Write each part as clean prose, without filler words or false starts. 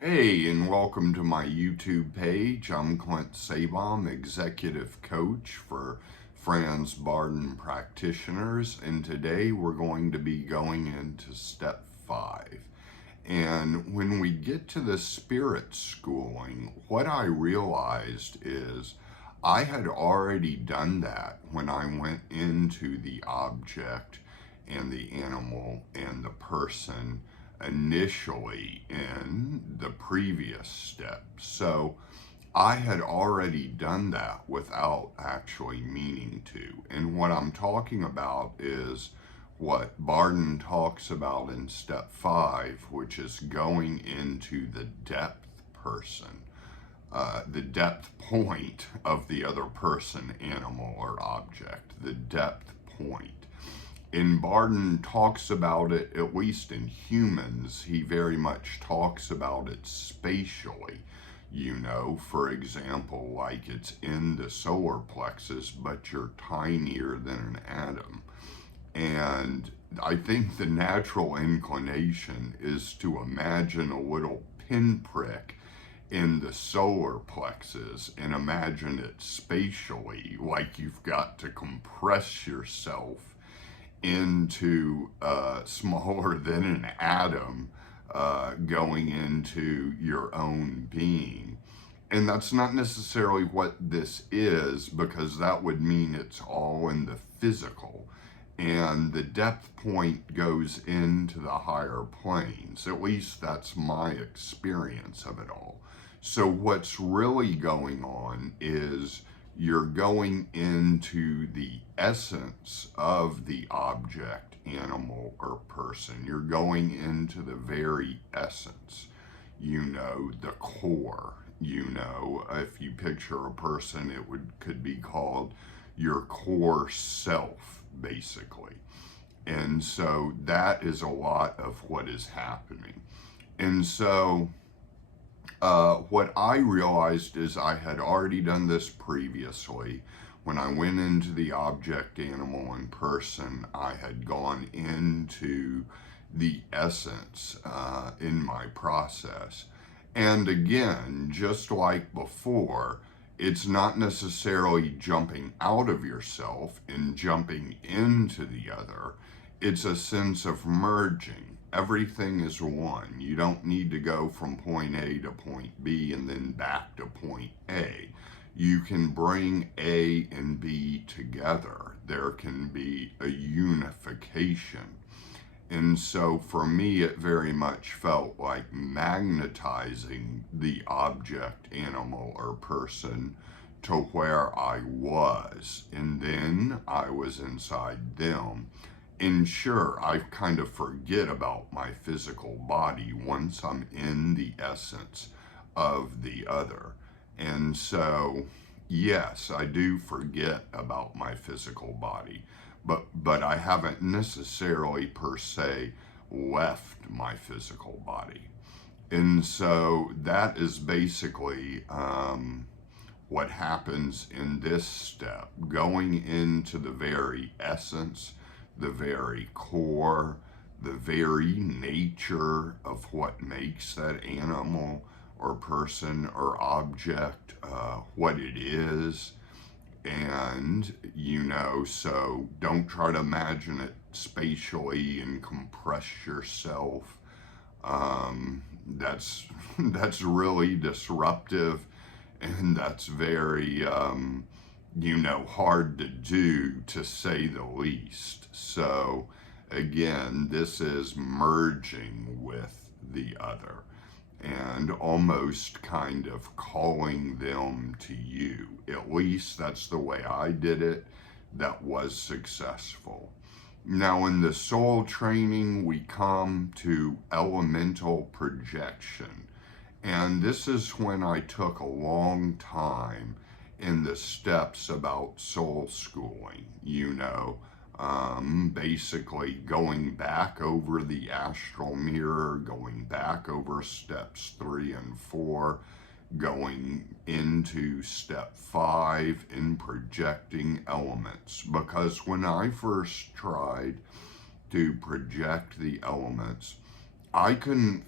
Hey, and welcome to my YouTube page. I'm Clint I, Executive Coach for Franz Bardon practitioners, and today we're going to be going into step 5. And when we get to the spirit schooling, what I realized is I had already done that when I went into the object and the animal and the person initially in the previous step. So I had already done that without actually meaning to. And what I'm talking about is what Bardon talks about in step 5, which is going into the depth person, the depth point of the other person, animal, or object, the depth point. And Bardon talks about it, at least in humans, he very much talks about it spatially. For example, like it's in the solar plexus, but you're tinier than an atom. And I think the natural inclination is to imagine a little pinprick in the solar plexus and imagine it spatially, like you've got to compress yourself into smaller than an atom, going into your own being. And that's not necessarily what this is, because that would mean it's all in the physical. And the depth point goes into the higher planes. At least that's my experience of it all. So what's really going on is you're going into the essence of the object, animal, or person. You're going into the very essence, the core. If you picture a person, could be called your core self, basically. And so that is a lot of what is happening. And so what I realized is I had already done this previously. When I went into the object, animal, and person, I had gone into the essence in my process. And again, just like before, it's not necessarily jumping out of yourself and jumping into the other. It's a sense of merging. Everything is one. You don't need to go from point A to point B and then back to point A. You can bring A and B together. There can be a unification. And so for me, it very much felt like magnetizing the object, animal, or person to where I was. And then I was inside them. And sure, I kind of forget about my physical body once I'm in the essence of the other. And so, yes, I do forget about my physical body, but I haven't necessarily per se left my physical body. And so that is basically what happens in this step, going into the very essence, the very core, the very nature of what makes that animal or person or object what it is. And, so don't try to imagine it spatially and compress yourself. That's really disruptive, and that's very hard to do, to say the least. So again, this is merging with the other and almost kind of calling them to you. At least that's the way I did it. That was successful. Now in the soul training, we come to elemental projection. And this is when I took a long time in the steps about soul schooling, basically going back over the astral mirror, going back over steps 3 and 4, going into step 5 in projecting elements. Because when I first tried to project the elements, I couldn't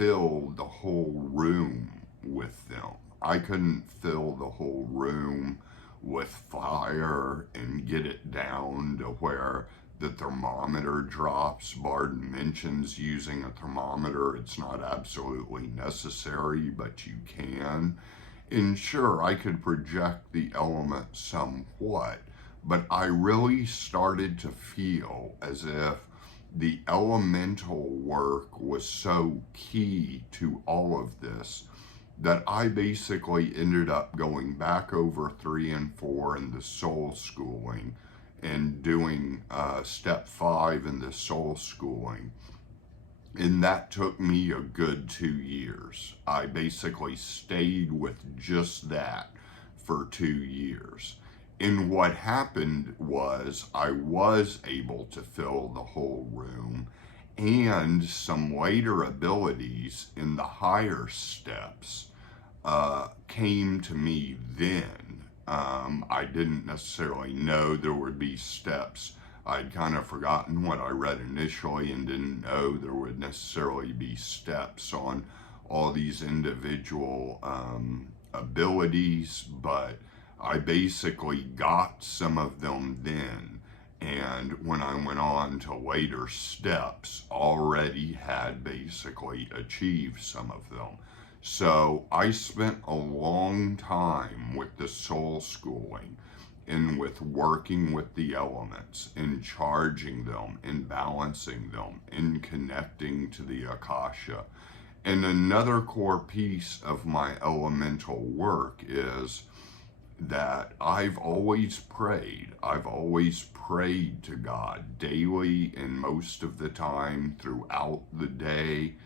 fill the whole room with them. I couldn't fill the whole room with fire and get it down to where the thermometer drops. Bardon mentions using a thermometer. It's not absolutely necessary, but you can. And sure, I could project the elements somewhat, but I really started to feel as if the elemental work was so key to all of this that I basically ended up going back over 3 and 4 in the soul schooling and doing step 5 in the soul schooling. And that took me a good 2 years. I basically stayed with just that for 2 years. And what happened was I was able to fill the whole room, and some later abilities in the higher steps came to me then. I didn't necessarily know there would be steps. I'd kind of forgotten what I read initially and didn't know there would necessarily be steps on all these individual abilities, but I basically got some of them then, and when I went on to later steps, already had basically achieved some of them. So I spent a long time with the soul schooling and with working with the elements and charging them and balancing them and connecting to the Akasha. And another core piece of my elemental work is that I've always prayed. I've always prayed to God daily and most of the time throughout the day.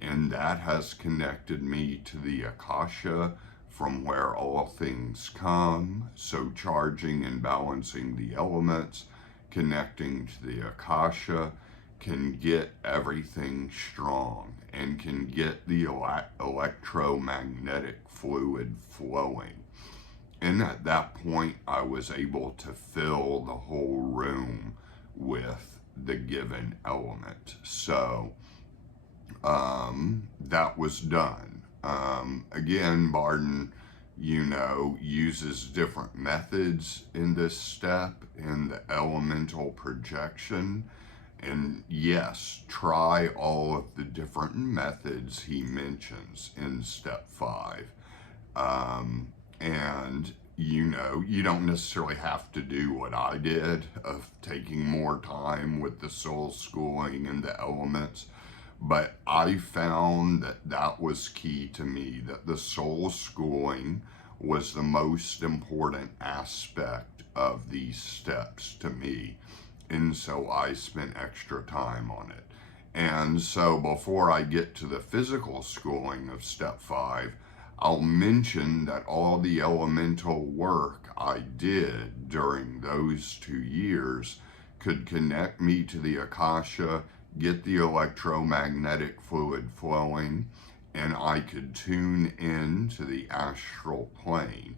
And that has connected me to the Akasha, from where all things come. So charging and balancing the elements, connecting to the Akasha, can get everything strong and can get the electromagnetic fluid flowing. And at that point, I was able to fill the whole room with the given element. So that was done. Again, Bardon, uses different methods in this step in the elemental projection. And yes, try all of the different methods he mentions in step 5. And you don't necessarily have to do what I did of taking more time with the soul schooling and the elements. But I found that was key to me, that the soul schooling was the most important aspect of these steps to me. And so I spent extra time on it. And so before I get to the physical schooling of step 5, I'll mention that all the elemental work I did during those 2 years could connect me to the Akasha, get the electromagnetic fluid flowing, and I could tune in to the astral plane.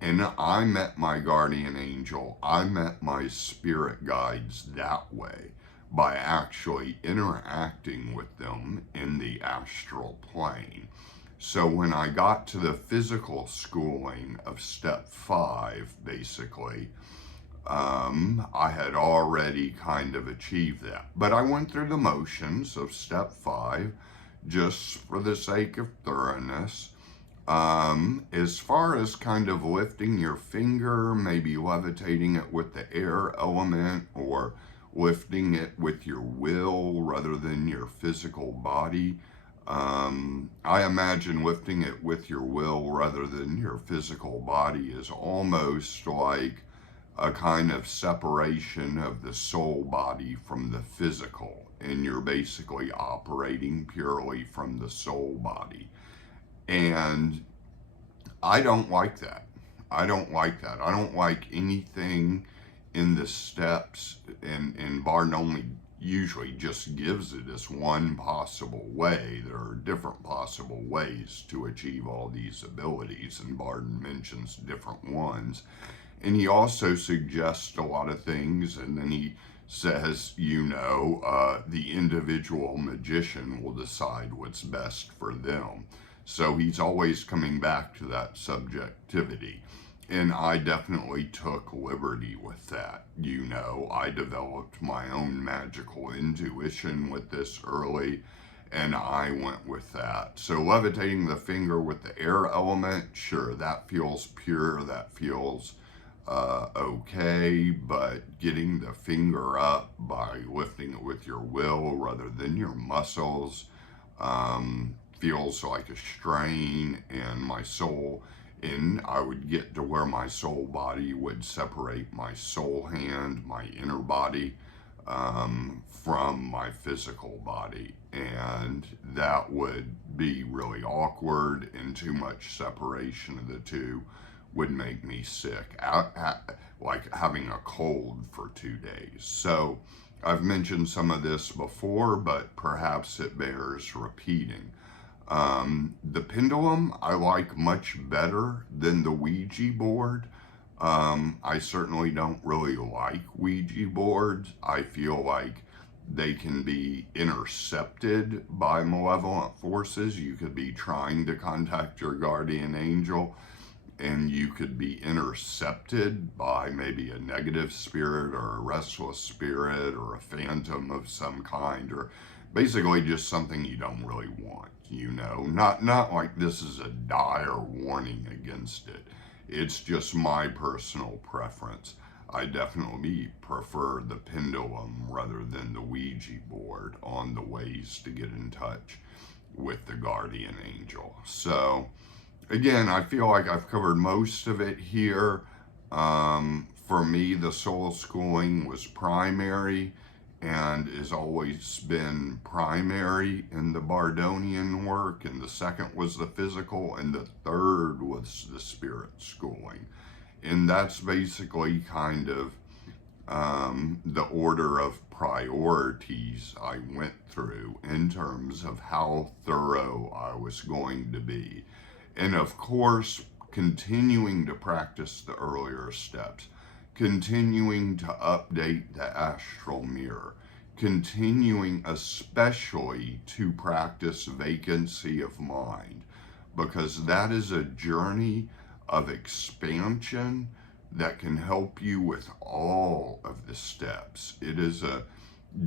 And I met my guardian angel, I met my spirit guides that way, by actually interacting with them in the astral plane. So when I got to the physical schooling of step 5, basically, I had already kind of achieved that. But I went through the motions of step 5 just for the sake of thoroughness. As far as kind of lifting your finger, maybe levitating it with the air element, or lifting it with your will rather than your physical body. I imagine lifting it with your will rather than your physical body is almost like a kind of separation of the soul body from the physical, and you're basically operating purely from the soul body. And I don't like that. I don't like anything in the steps, and Bardon only usually just gives it as one possible way. There are different possible ways to achieve all these abilities, and Bardon mentions different ones. And he also suggests a lot of things, and then he says, the individual magician will decide what's best for them. So he's always coming back to that subjectivity. And I definitely took liberty with that. I developed my own magical intuition with this early, and I went with that. So levitating the finger with the air element, sure, that feels pure, that feels okay, but getting the finger up by lifting it with your will rather than your muscles feels like a strain, and my soul, and I would get to where my soul body would separate my soul hand, my inner body, from my physical body, and that would be really awkward, and too much separation of the two would make me sick, like having a cold for 2 days. So I've mentioned some of this before, but perhaps it bears repeating. The pendulum I like much better than the Ouija board. I certainly don't really like Ouija boards. I feel like they can be intercepted by malevolent forces. You could be trying to contact your guardian angel, and you could be intercepted by maybe a negative spirit or a restless spirit or a phantom of some kind, or basically just something you don't really want, not like this is a dire warning against it. It's just my personal preference. I definitely prefer the pendulum rather than the Ouija board on the ways to get in touch with the guardian angel. So again, I feel like I've covered most of it here. For me, the soul schooling was primary and has always been primary in the Bardonian work, and the second was the physical, and the third was the spirit schooling. And that's basically kind of the order of priorities I went through in terms of how thorough I was going to be. And of course, continuing to practice the earlier steps, continuing to update the astral mirror, continuing especially to practice vacancy of mind, because that is a journey of expansion that can help you with all of the steps. It is a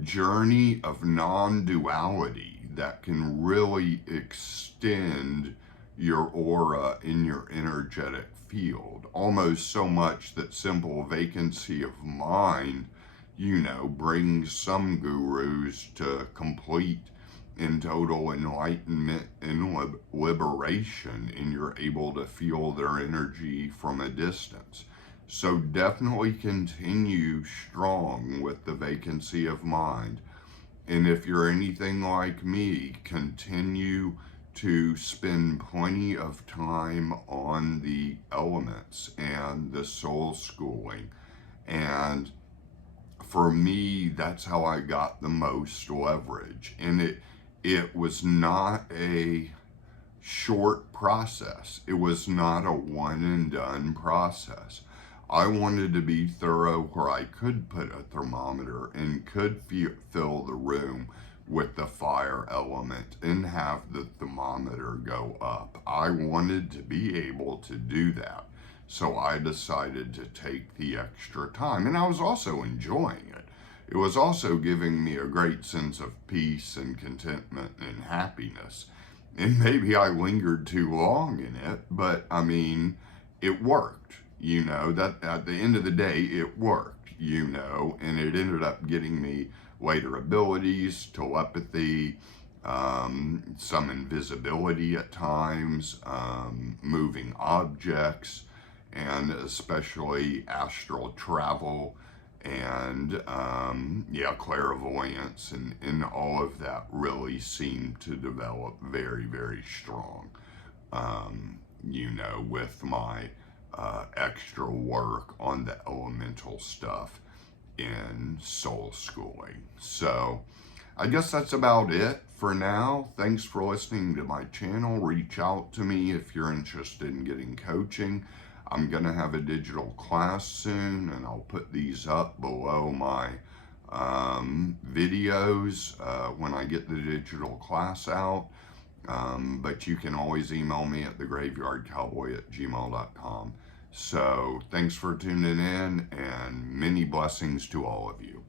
journey of non-duality that can really extend your aura in your energetic field, almost so much that simple vacancy of mind, brings some gurus to complete and total enlightenment and liberation, and you're able to feel their energy from a distance. So definitely continue strong with the vacancy of mind. And if you're anything like me, continue to spend plenty of time on the elements and the soul schooling. And for me, that's how I got the most leverage. And it was not a short process. It was not a one and done process. I wanted to be thorough where I could put a thermometer and could fill the room with the fire element and have the thermometer go up. I wanted to be able to do that. So I decided to take the extra time, and I was also enjoying it. It was also giving me a great sense of peace and contentment and happiness. And maybe I lingered too long in it, but it worked, that at the end of the day, it worked, and it ended up getting me later abilities, telepathy, some invisibility at times, moving objects, and especially astral travel, and clairvoyance, and all of that really seemed to develop very, very strong, with my extra work on the elemental stuff in soul schooling. So I guess that's about it for now. Thanks for listening to my channel. Reach out to me if you're interested in getting coaching. I'm going to have a digital class soon, and I'll put these up below my videos when I get the digital class out. But you can always email me at thegraveyardcowboy@gmail.com. So thanks for tuning in, and many blessings to all of you.